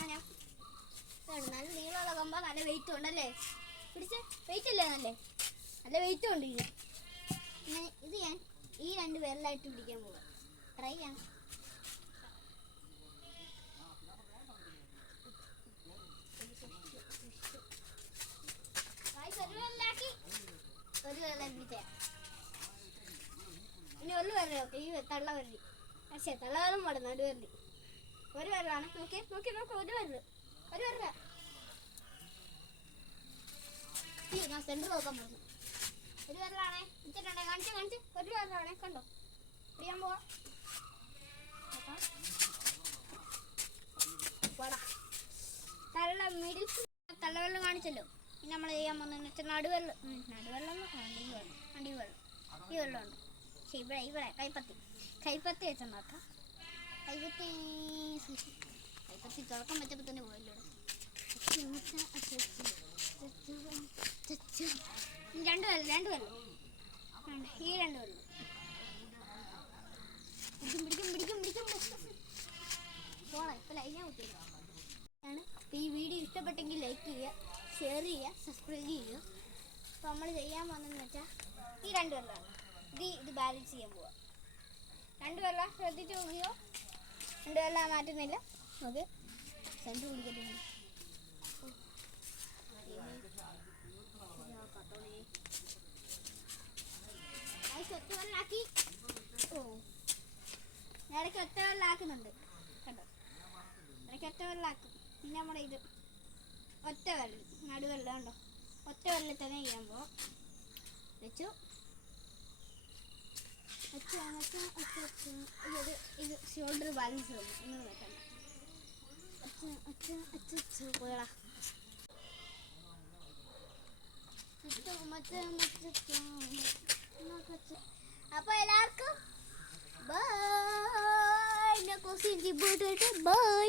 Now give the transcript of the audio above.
സാധനം നല്ല നീളമുള്ള കമ്പ, നല്ല വെയിറ്റ് ഉണ്ടല്ലേ? പിടിച്ച് വെയിറ്റ് അല്ലേ? നല്ല വെയിറ്റ് ഉണ്ട് ഇത്. ഇത് ഞാൻ ഈ 2 വിരലായിട്ട് പിടിക്കാൻ പോകാം. ട്രൈ ചെയ്യാം. ഒരു വിരലായി പിടിച്ചേ. ഇനി ഒരു വിരലൊക്കെ ഈ തള്ളവരലി, പക്ഷേ തള്ളവരം പാടും നടുവരലി. ഒരു വിരലാണ്. നോക്കി ഒരു വിരല. ഞാൻ സെൻറ്റർ നോക്കാൻ പറഞ്ഞു. ഒരു വിരലാണേ. ഇച്ചിട്ടുണ്ടേ കാണിച്ച് ഒരു വിരലാണേ. കണ്ടോ? പിടിക്കാൻ പോവാ. തള്ളവെള്ളം കാണിച്ചല്ലോ. ഇനി നമ്മൾ ചെയ്യാൻ പോകുന്നതെന്ന് വെച്ചാൽ നടുവെള്ളം. ഈ വെള്ളമുണ്ട്. പക്ഷെ ഇവിടെ കൈപ്പത്തി വെച്ചുണ്ടാക്കാം. കൈപ്പത്തി തുറക്കാൻ പറ്റപ്പോൾ തന്നെ പോയല്ലോ. 2 വെള്ളം. ഈ 2 വെള്ളം പിടിക്കും. പോണേ ഇപ്പം ലൈനാ കുത്തിയാണ്. ഈ വീഡിയോ ഇഷ്ടപ്പെട്ടെങ്കിൽ ലൈക്ക് ചെയ്യുക, ഷെയർ ചെയ്യുക, സബ്സ്ക്രൈബ് ചെയ്യുക. അപ്പോൾ നമ്മൾ ചെയ്യാൻ പോകുന്നതെന്ന് വെച്ചാൽ ഈ 2 വെള്ളമാണ്. ഇത് ബാലൻസ് ചെയ്യാൻ പോവാം. 2 വെള്ളം ശ്രദ്ധിച്ച് നോക്കിയോ. 2 വെള്ളം മാറ്റുന്നില്ല. ഓക്കെ, സെൻറ്റർ പിടിക്കട്ടെ. ഒറ്റ വെള്ളാക്കി. ഇടയ്ക്ക് ഒറ്റ വെള്ളാക്കുന്നുണ്ട്. കണ്ടോ? ഇടയ്ക്ക് ഒറ്റ വെള്ളാക്കും. പിന്നെ നമ്മുടെ ഇത് ഒറ്റ വെള്ളം, നടുവെള്ളം കണ്ടോ? ഒറ്റ വെള്ളം തന്നെ ചെയ്യാൻ പോവാം. വെച്ചു. ഇത് ഷോൾഡർ ബാലൻസ് തന്നു. ഒന്നും വെക്കണ്ട. പോയടാ. അപ്പോൾ എല്ലാവർക്കും ബൈ. ബൈ.